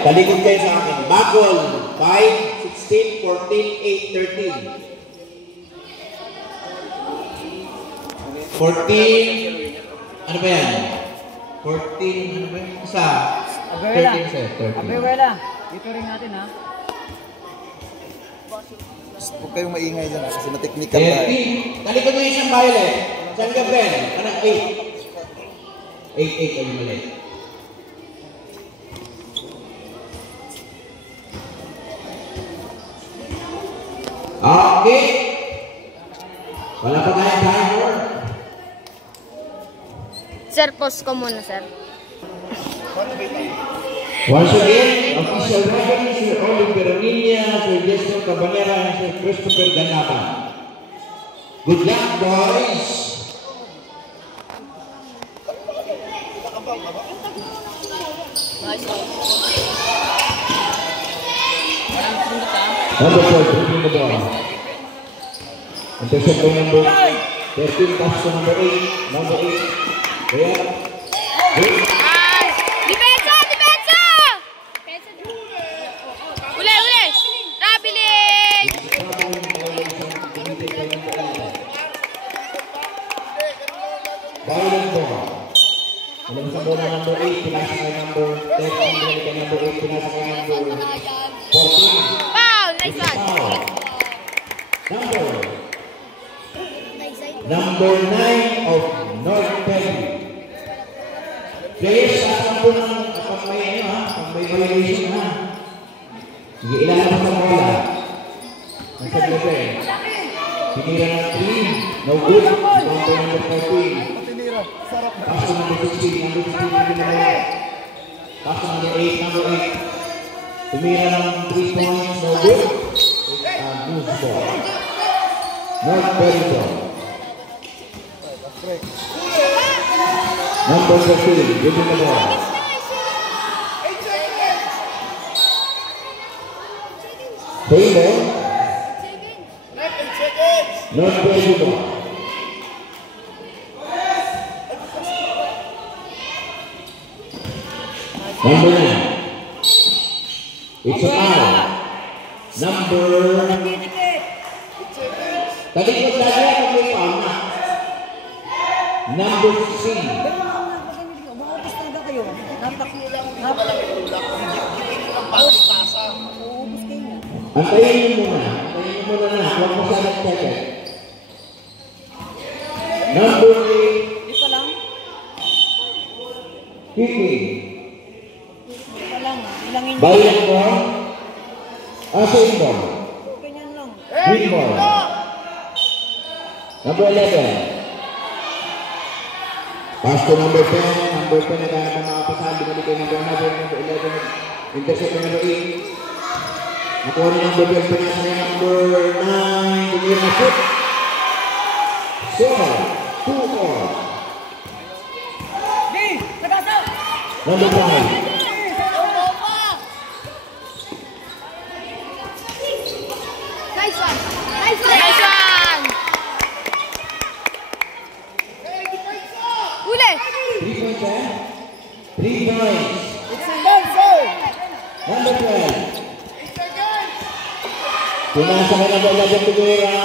talikod kayo sa akin. Bagol, 5, 16, 14, 8, 13. 14, ano ba yan? 14, ano ba yan? Isa. 13, sir. 13. Abuela, dito rin natin ha. Huwag kayong maingay dyan kasi na-technical ba. 13. Talikod mo yung isang violet. San Gabriel? Ano? 8. 8 ay mali. Okay. Wala pa tayong timer. Sir, post ko muna, sir. Once again, official referee, Sir Olive Veronilla, Sir Jester Cabanera, and Sir Christopher Ganapa. Good luck, boys! Number 4, dribbling the ball. Intercept by number 13, pass to number 8. Number 8. Kaya, good. Depensa! Depensa! Uli, uli! Rabiling! Violent ball. Alam sa bola number 8, pinasa kay number 13, pinasa kay number 8, pinasa kay number 14. Wow! Nice one! Number 9 of North Penn. Players, asan po ng pag-may ano ha? Pag-may violation ha? Sige, ilalabas sa bola. Nasa globe. Sinira ng 3. No good. Number 14. Paso number 16. Number 16. Paso number 8. Number 8. Tumira ng 3 points. No good. Goose ball. North Penn ball. Number 13, giving the ball. Taylor. Not playing the ball. Number 9. It's a foul. Number... Talikod lagi ako may foul na. Number 16. Antayin nyo muna. Antayin nyo muna na. Huwag mo sana check. Number 8. Di pa lang. Kicking. Di pa lang. Ilangin nyo. Bayan ball. Asing ball. Ganyan lang. Green ball. Number 11. Pass to number 10. Number 10 naghanap ng mga pasal. Binalik kay number 11. Intercept kay number 8. Nakuha na number 12. Pinasa kay number 9. Tumira na shoot. Score. 2-4. Number 5. Nice one! Nice one! Nice one! Uli! 3 points, eh? 3 points. Number 12. Pinasa ka na ba ng Tumira?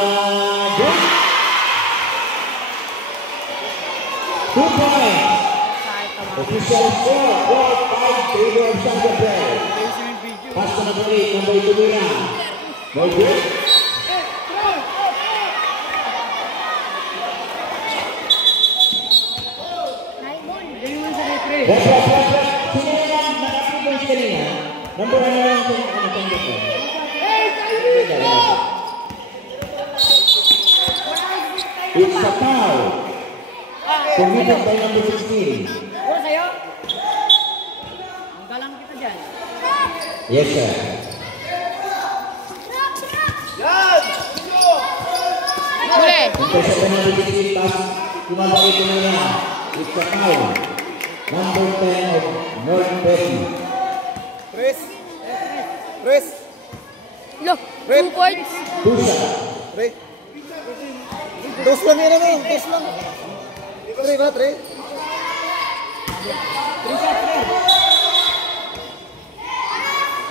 2 points. Official score. 4-5. Favor of San Gabriel. Pass to number 8. Number Tumira. No good. Sino naman naka-3 kanina? Number 1 na lang kung ano tanggap ko. It's a foul. Committed by number 16. Wala sa'yo? Ang galang kita dyan. Yes, sir. Uli! Intercept by number 16. Pass. Kumabalik ko na lang. It's a foul. Number 10 of North Penn. Chris. Chris. Look! 2 points! Pusa. Tre. Dos lang yan ano. Dos lang. Tre ba? Tre.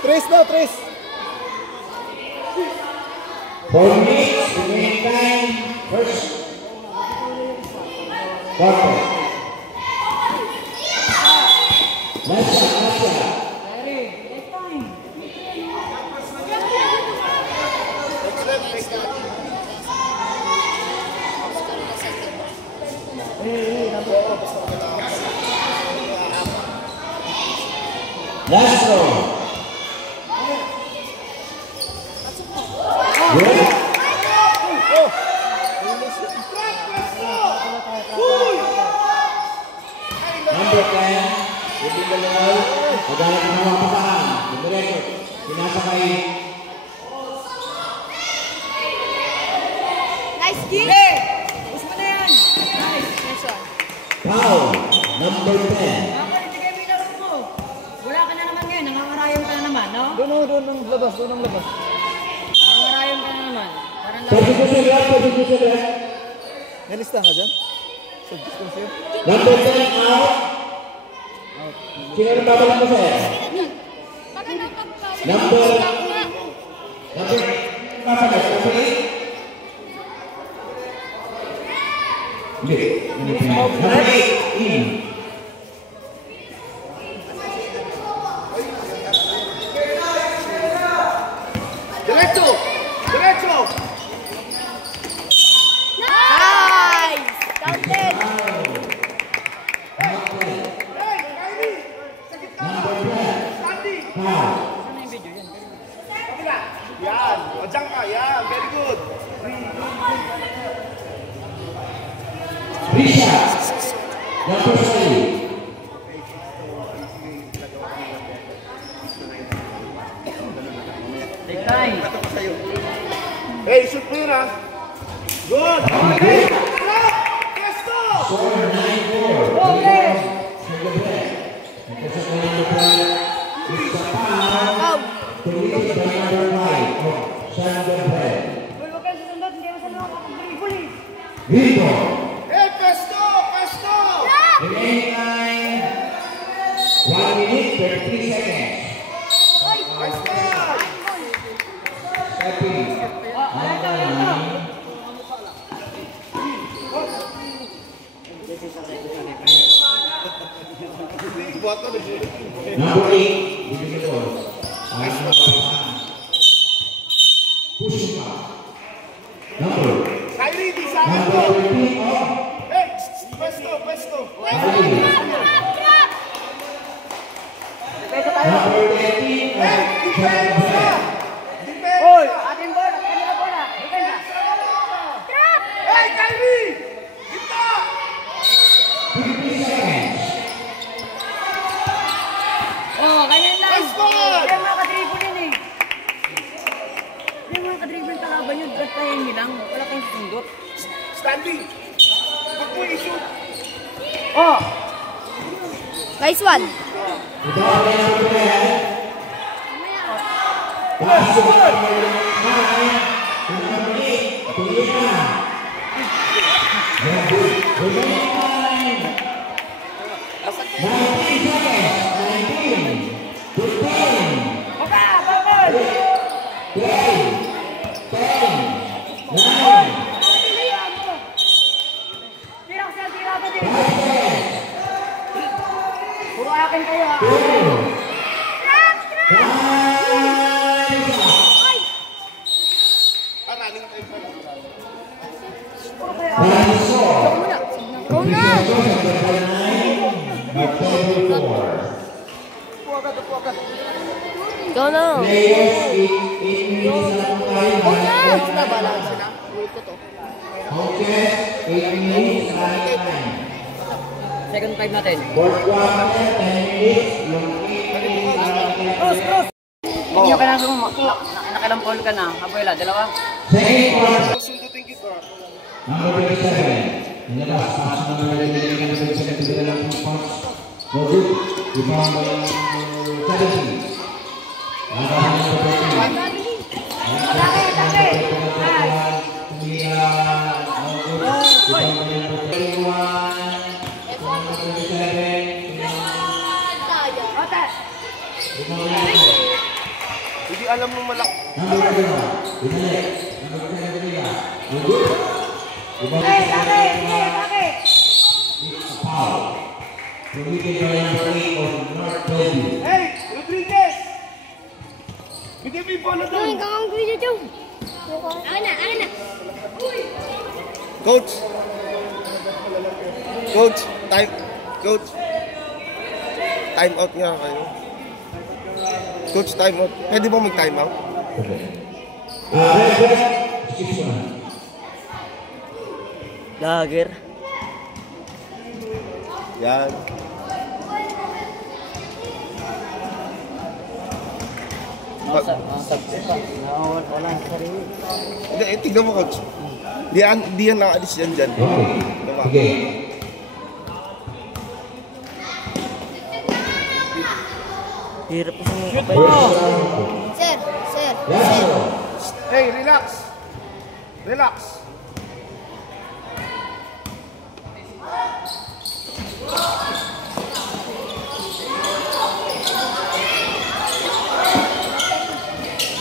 Tres daw, tres. 4 minutes, remaining time, first quarter. Last shot. Last row. Good. Number 10, hindi galawal. Maghanap ng mga pasahan. Dumiretso. Sinasakay. Nice kick. Push mo na yan. Nice one. Foul. Number 10. Sige, may laro mo. Wala ka na naman ngayon. Nangangarayam ka na naman, no? Doon ang labas, doon ang labas. Nangangarayam ka na naman. Parang Pwede ko sila. Nalista ka dyan? Substance yun? Number 10 out. Sino ang babalang mo, sir? Baka na pagpawin. Number 18. Diretso! Diretso! Nice. Counted. Yan! O, dyan ka! Yan! Very good! Risha. Number 3. take time. Hey, shoot mo yun ha! Good! Okay! Presto! Score 9-4. Okay. It's a foul. Foul. To lead the number 5 of Sandra Brett. Vito. Hey, Presto! Presto! Remaining time. 1 minute, 33 seconds. Presto! Stepping. Number 8. Bibigyan ko. Pushpa. Number. Kyrie, di sa akin Number to! 13 of Hey! Presto! Presto! Kylie. Number 13 of Sandra Brett. Defense! Ating bola. Kanila bola. Depensa. Hey, Kyrie! Kita! 50 seconds. Oh, ganyan lang. Nice ball! Hindi mga kadribble yun eh. Hindi mga kadribble kalaban yun. Gatayin nilang. Wala kang sundot. Stanley! Huwag mo i-shoot! Oh! Nice one. Ito ang number 10. Pasok ang number 9. Number 8. Tuloy na. Remaining time. 19 seconds. 19. 15. Oka! Bawal! 10. 9. Tira ko siya. Tira ko din. 5. Puro akin kayo ha. 2. Running time pa lang. Go na. Go na. Players, 8 minutes na po tayo. Go na. Sila bala sila. Ulit ko to. Okay, 8 minutes na time. Second time natin. Fourth quarter, 10 minutes. Yung 8 minutes na time. Hindi nyo kailangan nakilang ball ka na. Abuela, dalawa. Second quarter. Sundutin kita. Number 27. Nilabas. Pass na number 11. Number 7. Tila lang po pass. No good. Rebound by number 17. Number 13. Hindi alam mo malak. Number 21. Binalik. Number 21. No good. Bakit? It's a foul. Committed by number 8 of North Bellevue. Hey, Rodriguez! Bigyan mo yung bola doon. Yung kakang video dyan. Ana. Coach! Coach! Coach! Time out nga kayo. Coach, time out. Pwede ba mag-time out? Okay. Red, 6-1. Lager. Yan. Wala ang sarili. Hindi, tignan mo, Coach. Di yan nakaalis yan dyan. Okay. Sige. Hirap po sa mga kapay. Sir. Hey, relax! Relax!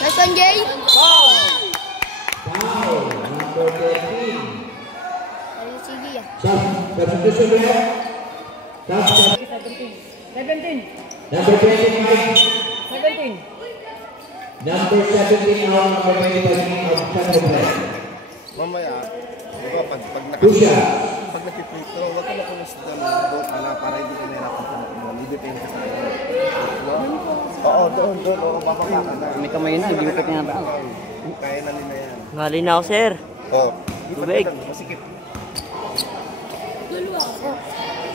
Nice one, Jay. Foul. Number 13. Ayun, sige ah. Substitution there. 17. Number 25. 17. Number 17 now, number 25 of Chandler. Mamaya, di ba, pag Tusha. nag-free throw, huwag ka na kumas ng boat na para hindi ka nahirapan sa mga i-depend ka sa akin. Oo, doon, oo, bababa ka na. May kamay na, hindi ko pa tinataan. Kaya na nila yan. Mali na ako, sir. Oo. Tubig. Masikip.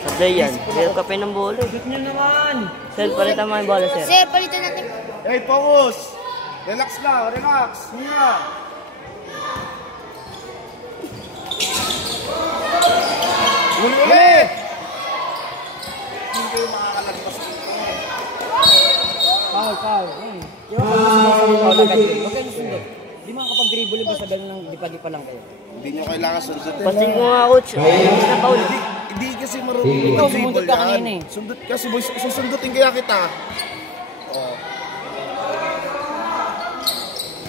Sablay yan. Meron ka pa ng bola. Shoot nyo naman. Sir, palitan mo yung bola, sir. Sir, palitan natin. Hey, focus! Relax lang, relax. Hinga. Ulit! Hindi kayo makakalagpas dito. Foul. Foul agad yun. Huwag kayo sundot. Di makakapag-dribble basta gano'n lang, dipa-dipa lang kayo. Hindi nyo kailangan sundutin. Pansin ko nga, coach. Ayos na foul. Hindi kasi marunong Ikaw, mag-dribble sumundot ka yan. kanina eh. Sundot ka, susundutin kaya kita. Oh.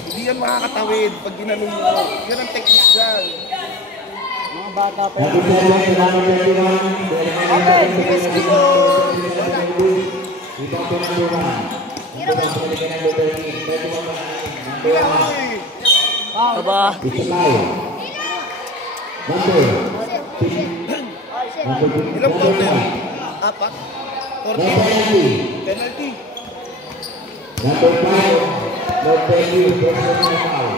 Hindi yan makakatawid pag ginanong mo. Yan ang technique dyan. Mga bata pa Number 7, number 21. Okay, yes, go! Ibang po number 1. Number 1 po nila number 13. Pwede mo pa number 1. Aba. It's a foul. Number. Ilang foul na yan? 4? No 40? penalty. Penalty. Number 5. No penalty. Personal foul.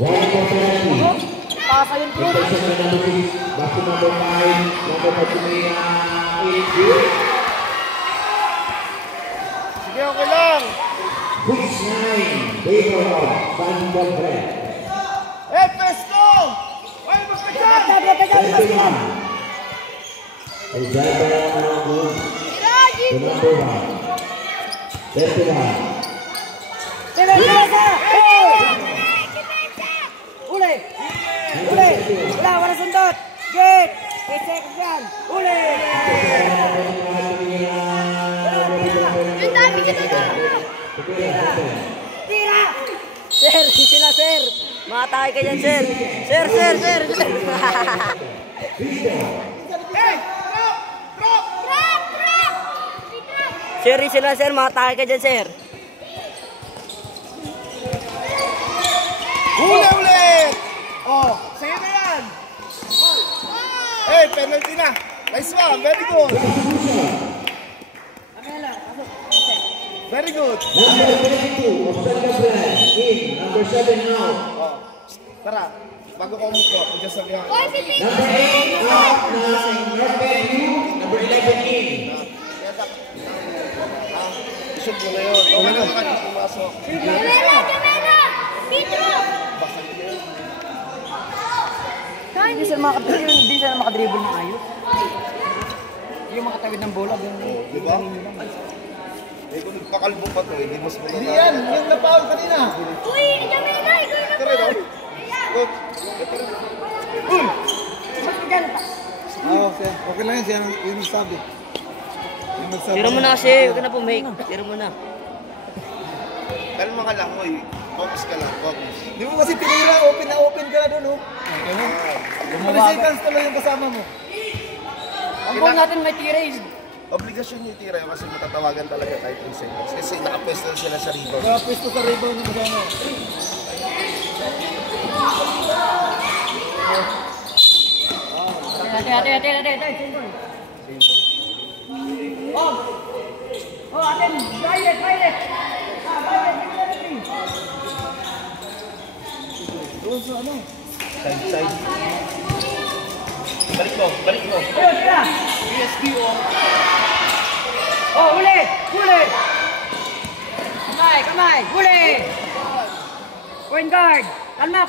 1 for penalty. Pasa yun, bro. Interception number 6. Back to number 5. Number 49. 8. Sige, okay lang. 6-9. Favor of San Juan. Eh, pesto! Ay, mas ka dyan! 31. Elzada Manangul. To number 1. 31. Uli! Wala sundot! Get! Kesek yan! Uli! Yung dami kita doon. Tira! Sir, sila sir! Makatake ka dyan, sir! Sir! Hey! Drop! Sir, sila sir! Makatake ka dyan, sir! Ulit! Oh, sa'yo na yan! Hey, penalty na! Nice one, very good! Very good! Number 22 of San Gabriel. In. Number 7 now. Oh, tara, bago ko umupo, dyan sa bihan. Number 8 out ng North Bellevue. Number 11 in. Isog mo na yun. Okay na ka dito pumasok. Jamela! Dito! Hindi sila makadribble ng ayos. Yung makatawid ng bola. Di ba? Eh, kung nagpakalbo pa to, hindi mas mga Hindi yan, yung napaul kanina. Uy, Jamela! Ikaw na Ito rin, oh. Good. Ito rin. Uy! Oo, okay lang yan, siya yung nagsabi. Yung nagsabi. Tira mo na kasi. Huwag ka na pumake. Tira mo na. Kalma ka lang, oy. Focus ka lang, focus. Di mo kasi tinira, open na open ka na doon, oh. Pag seconds tuloy yung kasama mo. Ang goal natin may tira is. Obligasyon niya itira kasi matatawagan talaga kahit 3 seconds. Kasi nakapwesto sila sa rebound. Kaya pwesto sa rebound yung kasama. Ate. Oh, atin, violet. Violet, Doon sa ano? Side. Balik mo. ayun, tira. Oh, huli. Kamay, huli. Point guard. Kalma.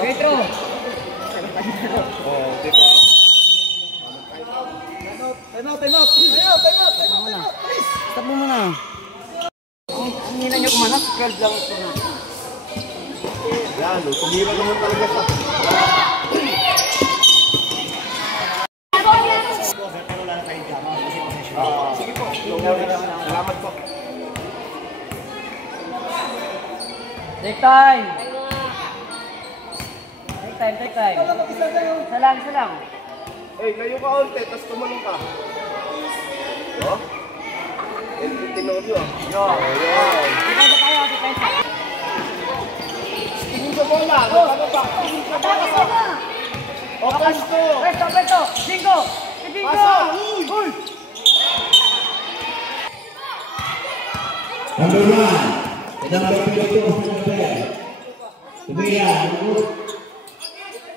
Retro. Oh, di ba? Time out. Stop mo muna. Ang hina nyo kumanak, 12 lang ito na. Yan, tumira naman talaga siya. Sige po. Salamat po. Take time. Isa lang. Eh, layo ka onte, tapos tumalong ka. Oh? Tinorio ah. Defense tayo. Tingin sa bola. Ano ba? Atakas na. Open to. Presto. Bingo. Pasa. Uy. Number 1. The number 22.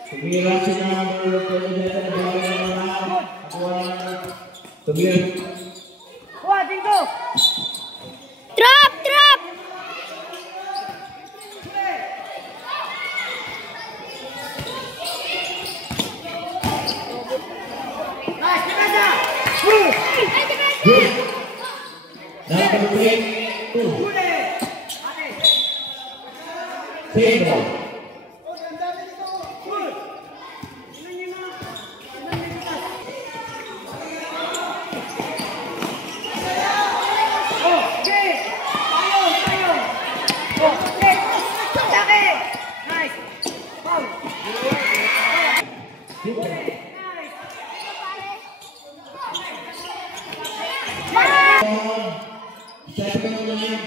Tumira si number 22. Tumira. Kuha, bingo. Drop! Nice, defensa. Good. Number 22. Huli. Table. Second line.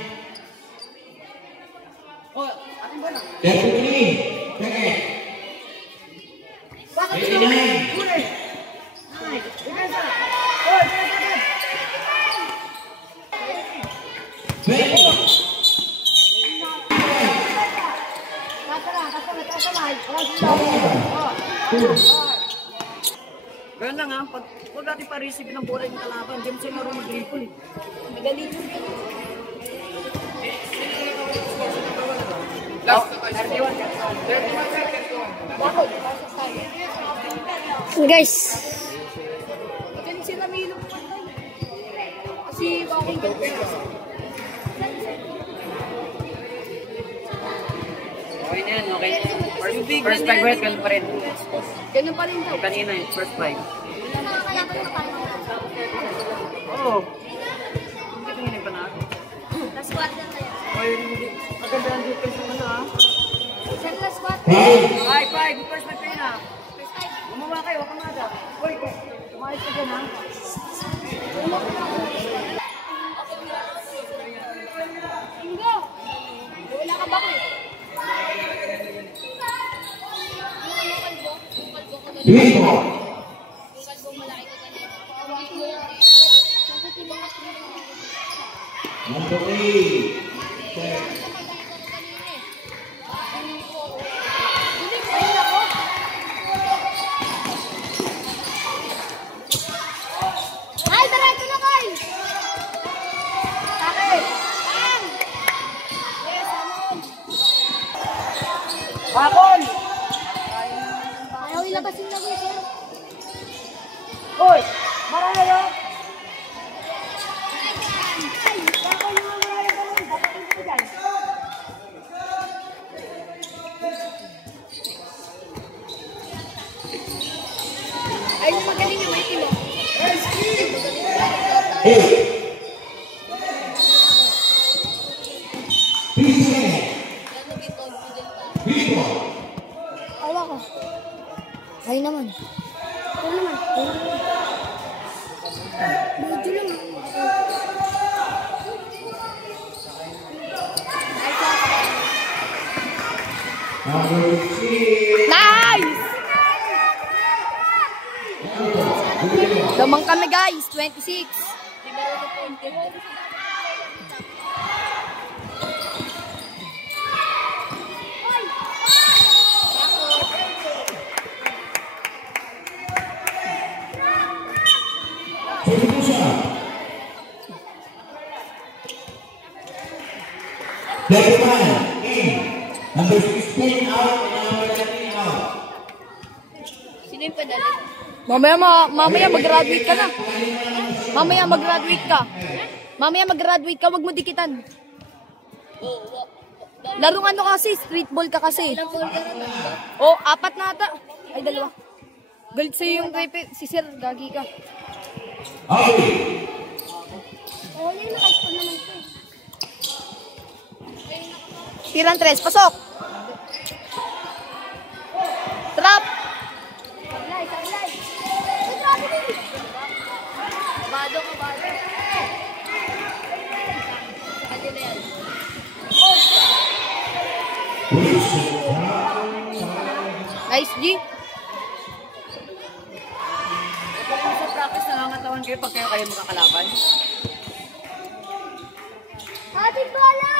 Deputy. Second. 89. Ganun lang ha, pag natin pa-receive ng bola yung kalaban, diyan siya marunong mag-dribble. Magaling. Last 31 Guys. Magaling sila Milo. Kasi walking good. Okay na yan, okay. First 5 wet, ganun pa rin. Ganun pa rin daw. Kanina yung first 5. Nakakalaban na tayo. Oo. Hindi tingin pa na. Last squad na tayo. Maganda ang defense naman ha. Saan last squad? 5, first 5 kayo na. Gumawa kayo, kamada. Uy, kumayos ka dyan ha. Bingo! Wala ka ba ko eh? Bingo. Number 3. Ay, diretso na kayo! Sakit! Bang! Yes, Amon! Bakol! Ayaw ilabasin na guys, sir. Uy! Marami yun! Ay, baka yung mga marami ka nun. Dapatin ko dyan. Ay, magaling yung may kilo. Awa ko. Ay naman. Ay naman. Medyo lang. Nice! Damang kami guys, 26. Number 16 out and number 13 out. Sino yung padala? Mamaya mag-graduate ka na. Mamaya mag-graduate ka. Mamaya mag-graduate ka, wag mo dikitan. Larong ano kasi, streetball ka kasi. Oh, 4 na ata. Ay, 2. Galit sa'yo yung si Sir, gagi ka. Okay. Oo, yun naka-school naman ito. Tiran 3, pasok! Trap! Sablay, sablay. Ay, grabe din. Kabado, kabado. Kabado na yan. Nice, G. Kapag sa practice, nangangatawan kayo pag kayo magkakalaban. Ate Bola!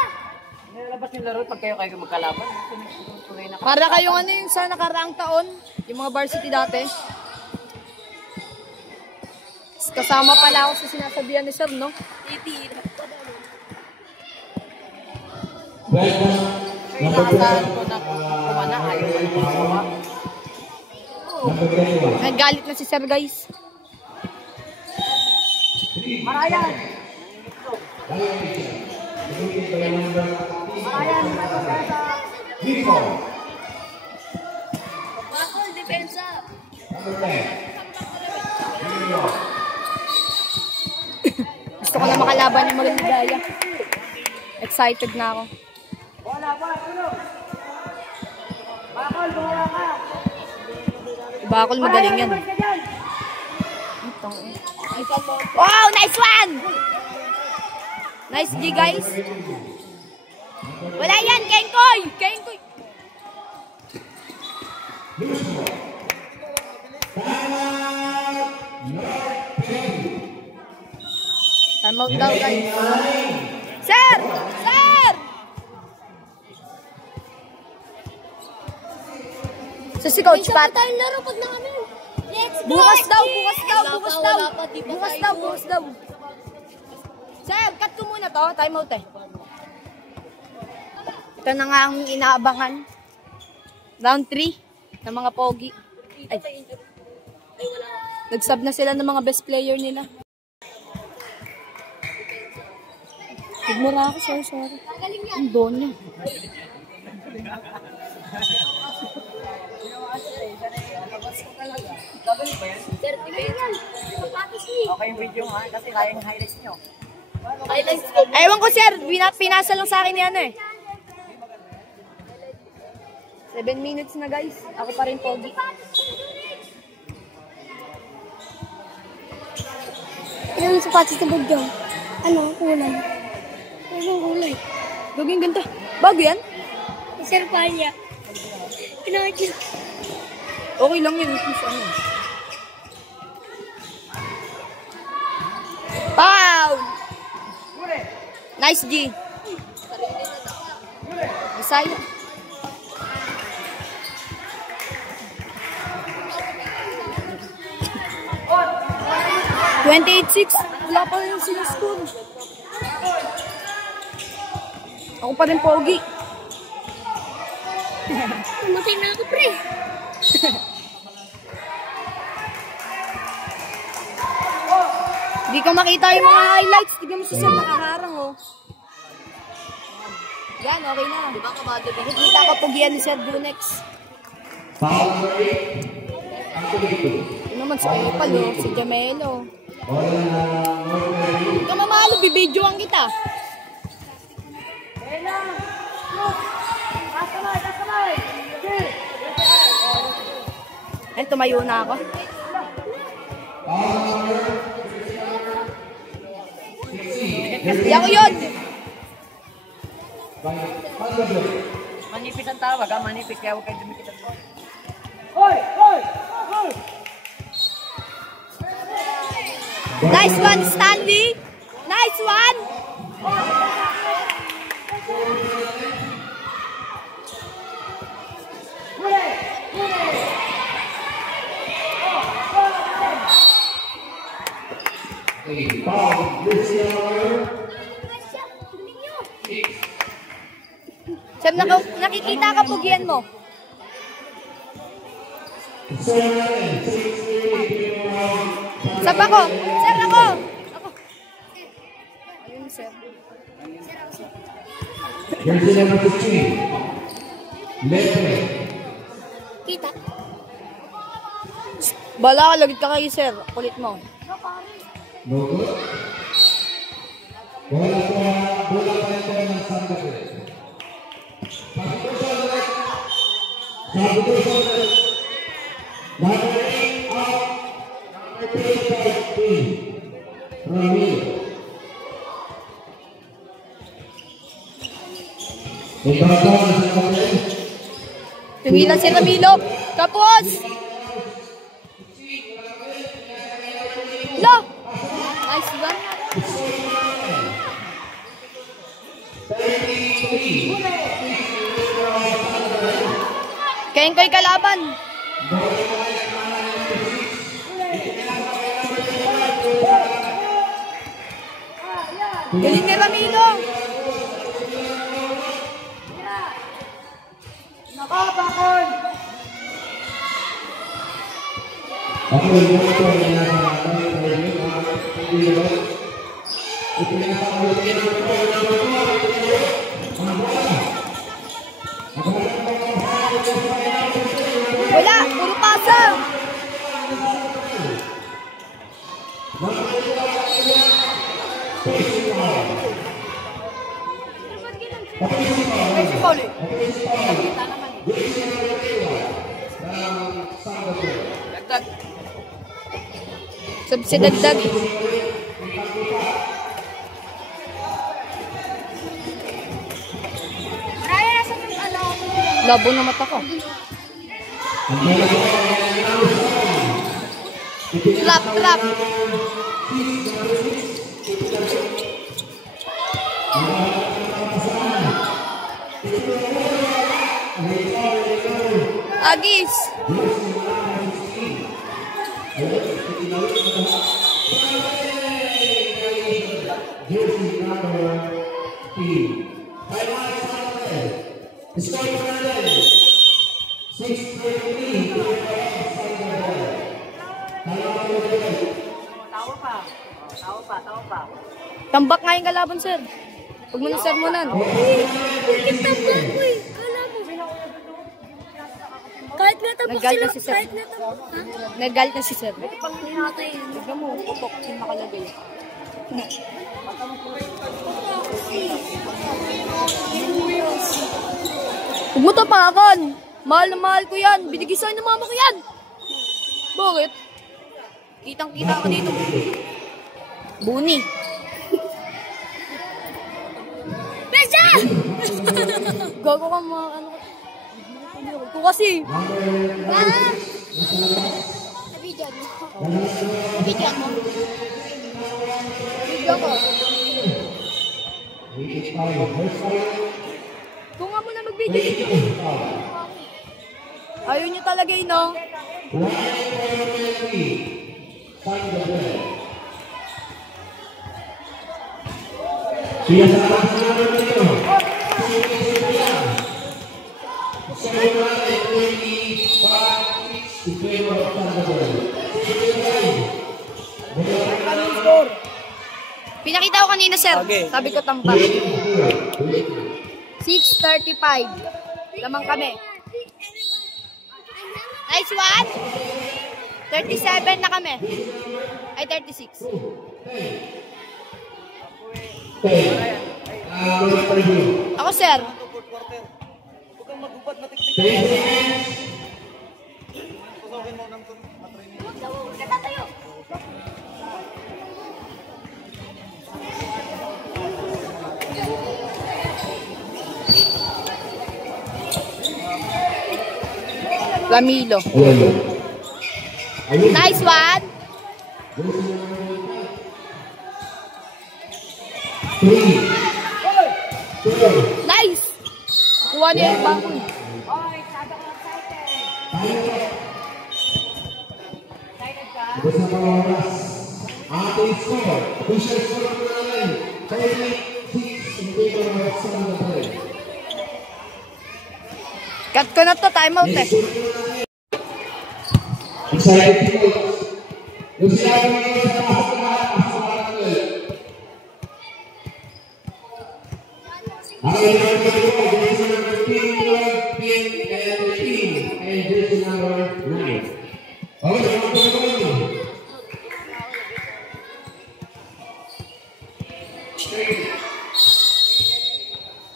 Nilalabas yung laro pag kayo magkalaban. Tunay na Para kayong ano yung sa nakaraang taon, yung mga varsity dati. Kasama pala ako sa sinasabihan ni Sir, no? inaasahan ko na kumana, ayaw ko na magawa. Nagalit na si Sir, guys. Marayan! Bakol, depensa. Gusto ko na makalaban ng Magandaya. Excited na ako. Bakol, magaling yan. Wow, nice one! Nice G, guys. Wala yan, Kenkoy! Kenkoy! Time out daw, guys. Sir! Sir! So si Coach Pat. tayong laro pag namin. Let's go! Bukas daw, bukas daw, bukas daw. Wala pa, di pa Bukas tayo. daw, bukas daw. Sir, cut ko muna to. Time out eh. Ito na nga ang inaabangan. Round 3 ng mga pogi. Ay. Nag-sub na sila ng mga best player nila. Nagmura ako, sorry. Ang doon niya. Sir, depensa. Papatos ni. Okay yung video ha, kasi kaya yung highlights nyo. Highlights ko. Ewan ko, sir. Pinasa lang sa akin ni ano eh. 7 minutes na, guys. Ako pa rin pogi. Ilang sapatos na bagyo? Ano, kulay? Anong kulay? Gagawin ganda. Bago yan? Sir Palya. Pinakit Okay lang yun. Ano? Pow! Nice G. Bisaya. $28.6. Wala pa rin sila score. Ako pa rin pogi. Pumatay na ako, pre. Hindi ko makita yung mga highlights. Tignan mo si Sir, nakaharang oh. Yan, okay na. Diba kabado? Nakikita ko pugian ni Sir Dunex. Foul rate. Ang tuloy. Yun naman si Epal oh, si Jamelo. Bola ng Northbury. Huwag ka mamalo, bibidyoan kita. Ay, tumayo na ako. Hindi ako yun. Manipis ang tawag, ha? Manipis, kaya huwag kayo dumikit ang tawag. Nice one, Stanley. Nice one. Siyem, nakikita ka pugian mo. Sab ako. Sir, ako. Ayun, sir. Jersey number 15. Lepe. Kita. Bala ka, lagit ka kayo, sir. Kulit mo. No good. Bola pa ito ng Santa Fe. Tumilan si Ramilo. Tapos. Lo. Nice one. Kain ko'y kalaban. Galing ni Ramilo. Nakapakon! Ako yung mga ito ay Wala, puro pasa. Ay, si Pauli. Kita naman. Dagdag. Sabi si dagdag. Labo na mata ko. Trap, trap. Agis. Tawa pa. Tambak nga yung kalaban, sir. Huwag mo na sermonan. Bakit tambak ko eh? Kala mo. Kahit nga tambak Naggalit sila, na si sir. kahit nga tambak. Ha? Nagalit na si sir. Namatay yun. Tignan mo, kupok yung nakalagay. Huwag mo tapakan. Mahal na mahal ko yan. Binigay sa'yo ng mama ko yan. Bakit? Kitang-kita ka dito. Buni. Besa! Gago ka mga ano. Ko kasi. Nabidyan mo. Nabidyan mo. Bigyan ko. Kung nga mo na mag-video dito. Ayaw niyo talaga yun, no? Pinakita ko kanina, sir. Okay. Sabi ko tampak. 6:35. Lamang kami. Nice one. 37 na kami. Ay, Ay, 36. 10. Roll for you. Ako, sir. Huwag kang magubad na tiktik. 10 seconds. Pasokin mo ng matraining. Lamilo. Ayan. Ayun. Nice one. 3. 2. Nice. Kuha niya yung bangko. Basta mga oras. Ating score. Official score ko naman. 36 in favor of San Gabriel. Cut ko na to. Time out eh. Excited people. Yung sinabi mo sa pasok lahat, pasok lahat ko eh. Ang ilang ko, jersey number 15, 12, pink, and 13, and jersey number 9. Okay, mga ko.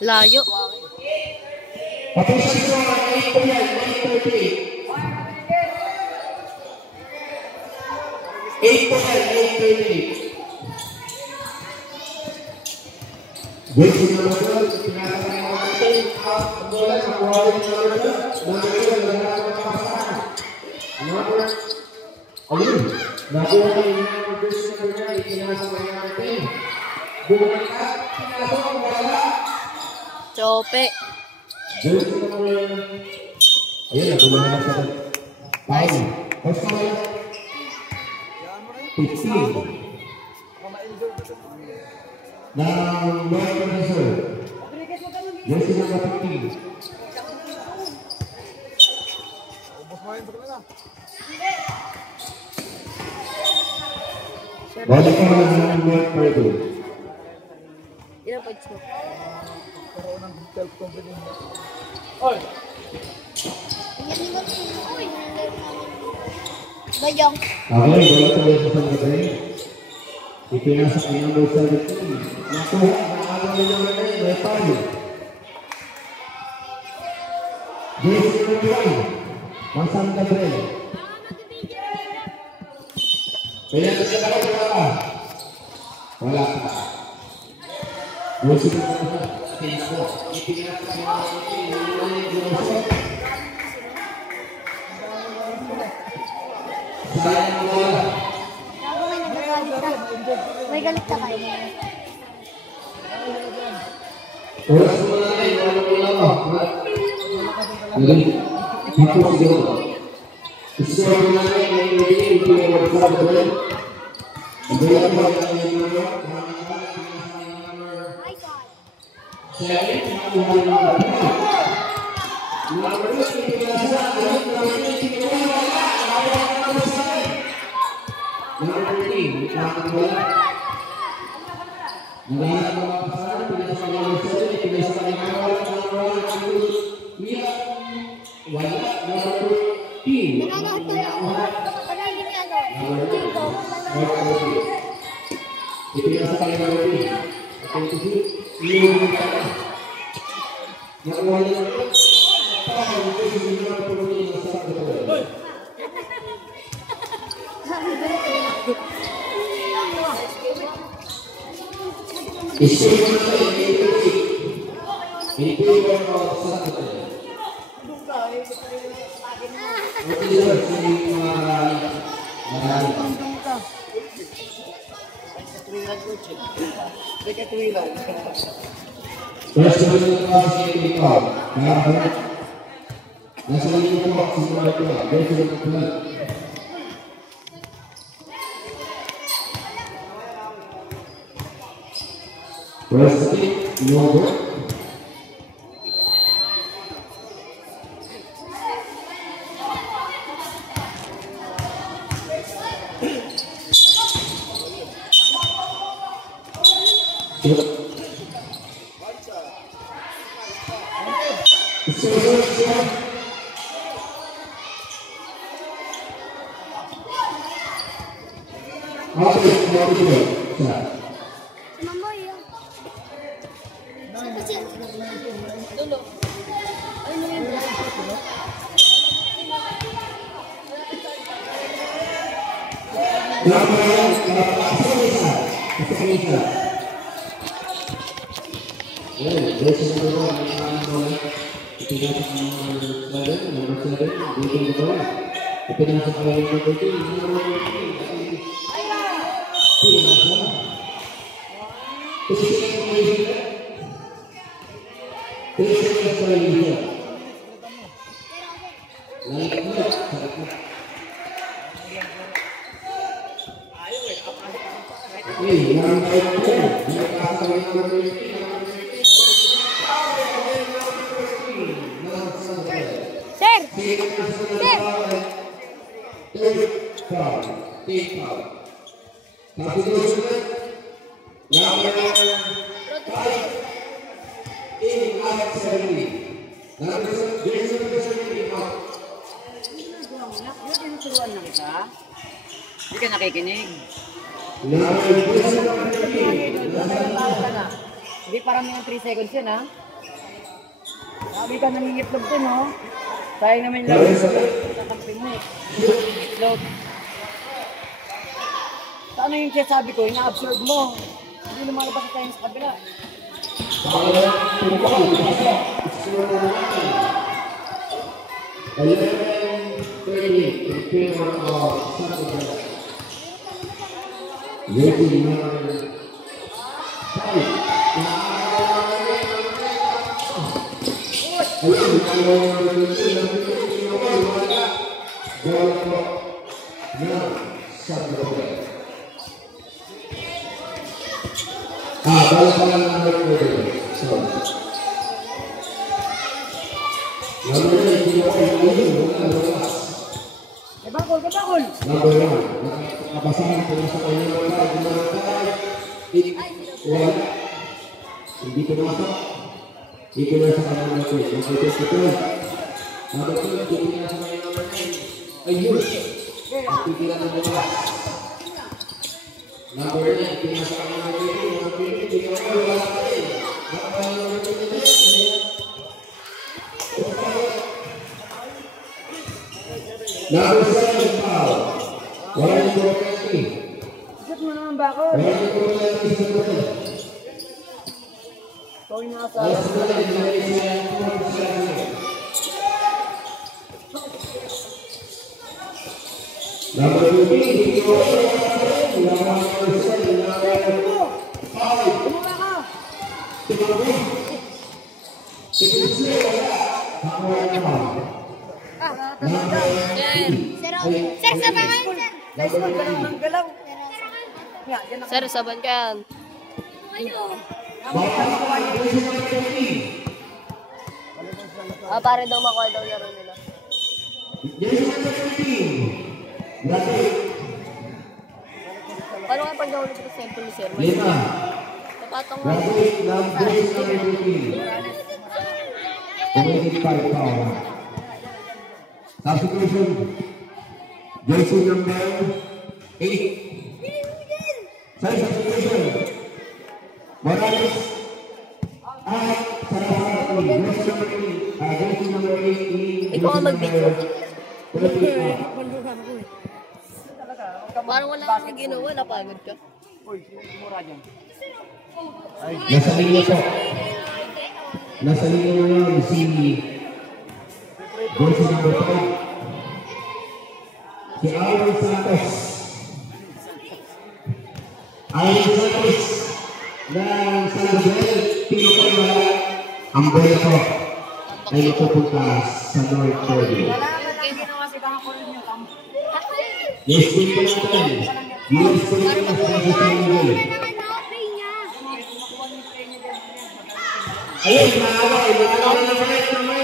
Layo. Official score, 8 to 9, 8-38. 8 to 9, 8-38. Jersey number 12, pinasakay mo natin, out, ang bola, nakuha rin number 12, number 12, nagkakaroon ng pasahan. Number, ayun, nakuha rin number jersey number 9, pinasakay natin. Bumalik ka, pinasok ang wala. Chope. Jersey number, ayun, nagulo naman sa Pauli. First number, 15. Now, Lord Professor. Jersey number 15. Balik ka ng Lord Perdue. Ilang points mo? Dayong. Okay, wala tayo sa San ipinasa ang number 17. Nakuha, naaga rin naman na yun, may palo. Jersey number 1, ng San Gabriel. Kaya nagkakala ko wala. Wala ka. Jersey number 1, pinako. Ipinasa ang number 17. Sayang mo wala. May galit ka kayo. Oras mo na tayo, wala mo lang ako. Galing, hapos siguro. Score mo na tayo, may nagiging, hindi mo mag-sabi ko rin. Nagbilang mo na tayo yung number, Siyempre, nakuha yung number. Number 2, hindi ko nasa, hindi ko wala, number 13, nakakawala. Naghahanap ng mga kasama, pinasa ng number 7, pinasa ng number 1, wala, number 13. Nagagahat ka na. Panali ni ano? Ipinasa ng number 13. Iyon yung kata. Nakuha niya ng Isi mo na tayo, hindi ko yung sa atin. Okay, sir, hindi First of all, si Ikaw. Nasa lagi ko po, si Ikaw. Dito na po lang. First pick, Norbert. Mamboy yun. Dulo. Ano yun? Sir! Tinuturuan na kita. Hindi ka nakikinig. Hindi parang yung 3 seconds yun, ha? Sabi ka nangingitlog din, no? Sayang naman lang sa kamping mo. Float. So, ano yung sabi ko? Ina-absorb mo. Hindi lumalabas sa tayo sa kabila. Kabakol! Nakapasahan ko na sa kanya hindi ko masok. Hindi ko na sa kanya na ito. Ito. Hindi na sa kanya na ayun. Hindi na sa kanya. Number 9, hindi na sa kanya na ito. Hindi na sa kanya na Number 7, foul. Wala yung property. Isip mo naman, Bakol. Wala yung property sa property. Ikaw yung nasa. Number 15, Sir, sabangan, sir. Galaw. Sir, saban ka yan. Pare daw makuha daw laro nila. Paano nga pag nahulog ito sample ni sir? May napatong mo. Substitution. Jersey number 8. Substitution. Morales. Jersey number 8. Ikaw ang mag-video. Parang wala kang ginawa, napagod ka. Uy, mura dyan. Nasa linya po. Nasa linya ngayon si Jersey number 5. Si Aaron Santos. Aaron Santos ng San Miguel, Pinupay ang bola po ay mapupunta sa North Korea. Yes, din po natin. Yes, po natin sa San Miguel. Ayun, naaway na naman.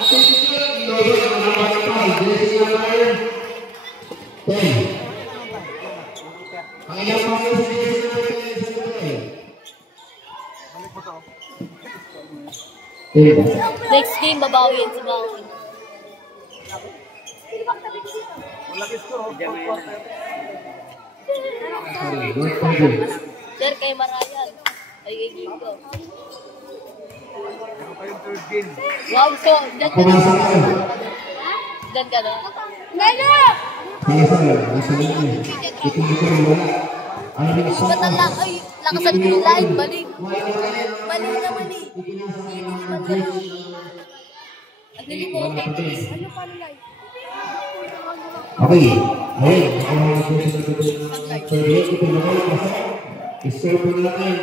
Ating ito, Novel, nakapagpapay. Jersey number 10. Ang ilang mga si Jersey number 10. Next game, babawi yan sa bawin. Malaki score. Sorry, North Pavilion. Sir, kay Marayan. Ay, kay Gigo. Wow, so, dyan ka na. Pumasok ka. Dyan ka na. Kaya sir, nasa linya. Itigil ko rin wala. Ang bilis Ba't ang ay, lakasan ko yung line, balik. Mali na mali. At nilimutan. Ano pa nila? Okay. Ayun. Ako ang nag-uusap so, ito na kayo pasok. I-score po natin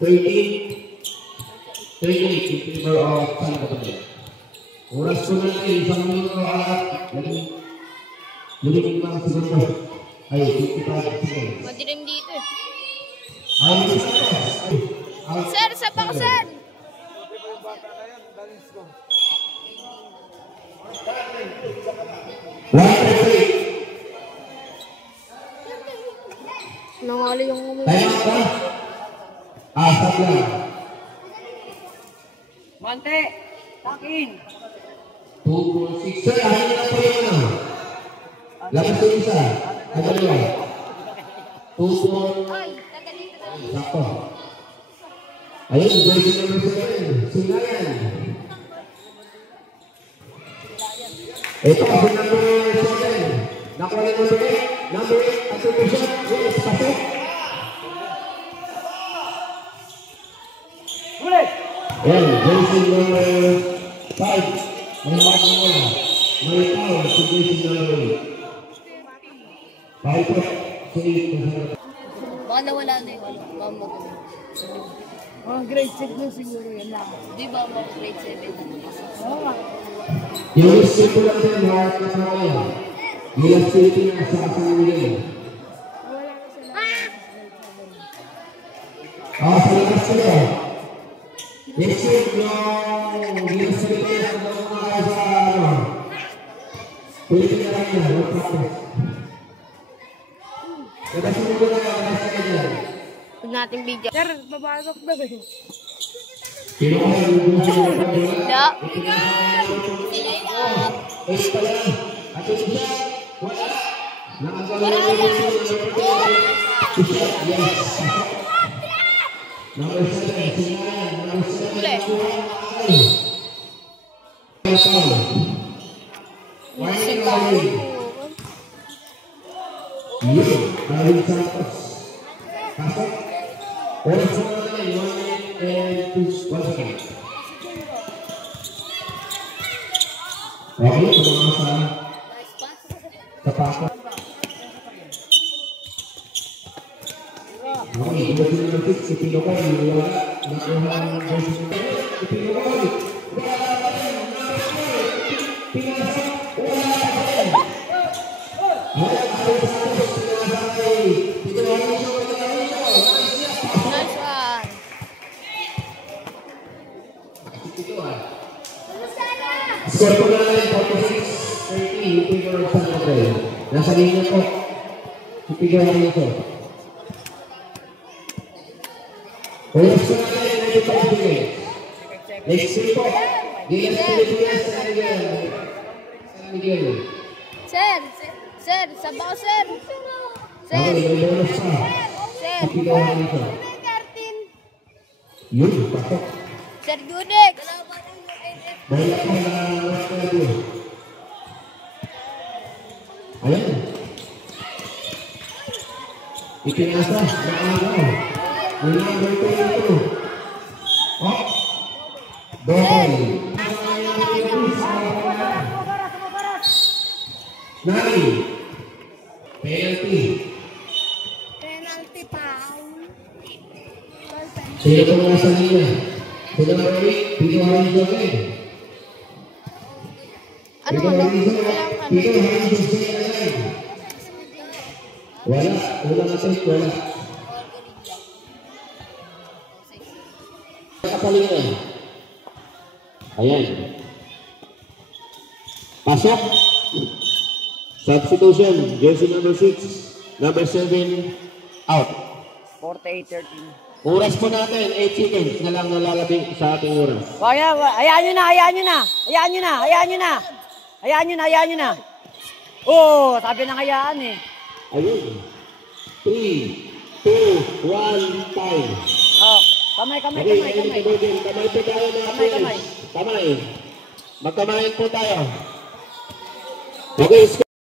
38 in favor of San Gabriel. Oras po natin, isang minuto at naging mga segundo. Ay, 55 seconds. Madilim dito eh. Ay, Sir, sa baka sir! Nangali yung Tayo ka? Stop lang. Mante! Takin! 2.6. Sir, ahin na po yung ano. Labas yung isa. Nagaliwa. 2. Sakto. Ayun, jersey number 7. Sinayan. Ito kasi number 7. Nakuha na number 8. Number 8. At 2%. Yes, pasok. Ayan, jersey number 5. May mark na wala. May power sa jersey number 8. Bakit po? Sa 8. Baka nawala na yung ano, mama ko. Mga grade 6 na siguro yan lang. Di ba mga grade 7 na? Oo nga. Yung state ko lang din, mark na sa kaya. Gilas Pilipinas sa San Miguel. Sa labas sila. Next week, yung Gilas Pilipinas na mga kaya sa ano. Pilipinas lang yan, no practice. Nagkasunod ko na nasa kanya. Huwag nating video. Sir, babasok na ba yun? Sino ka yung gusto mo pa yun? Yeah. Ace pala. At yung isa, wala. Nakagalaw ko yung isa. Yes. Number 7, Sinayan. Number 7, Warning Warning. Yun, David Santos. Pasok. Oras mo natin, 1 minute and 1 second. Okay, tumama sa pasok. Okay, jersey number 6, Ipinokoy, wala. Nakuha ng jersey number 6, Ipinokoy. Pinasok, wala pa rin. Wala pa rin sa atos, pinasakay. Pinawarin siya, pinawarin siya. Nice one. Score po na rin, 46-30, in favor of San Gabriel. Nasa linya po. Ipigawin ito. Oras po natin, 95 minutes. Next week po, Gilas Pilipinas, San Miguel. San Miguel. Sir, sabaw sir. Okay, may bonus pa. Sir. Ipigawin ito. Yun, pasok. Sir Gudex. Bola po na last radio. Ayan. Ipinasa, naagaw. May number 22. Oh. Dohol. 9. Penalty. Penalty foul. Sino po nasa linya? Sino ba rin? Pito Harizon rin. Ano Pito ba? Harizon rin. Wala. Wala na sa wala. Kapalitan. Ayan. Pasok. Substitution. Jersey number 6. Number 7. Out. 48-13. Oras po natin. 8 seconds na lang nalalabi sa ating oras. Hayaan nyo na, hayaan nyo na. Hayaan nyo na, hayaan nyo na. Hayaan nyo na, hayaan nyo na. Oo, sabi ng hayaan eh. Ayun. 3, 2, 1, time. Oh, kamay. Okay, kamay po tayo mga friends. Kamay. Magkamayin po tayo. Okay,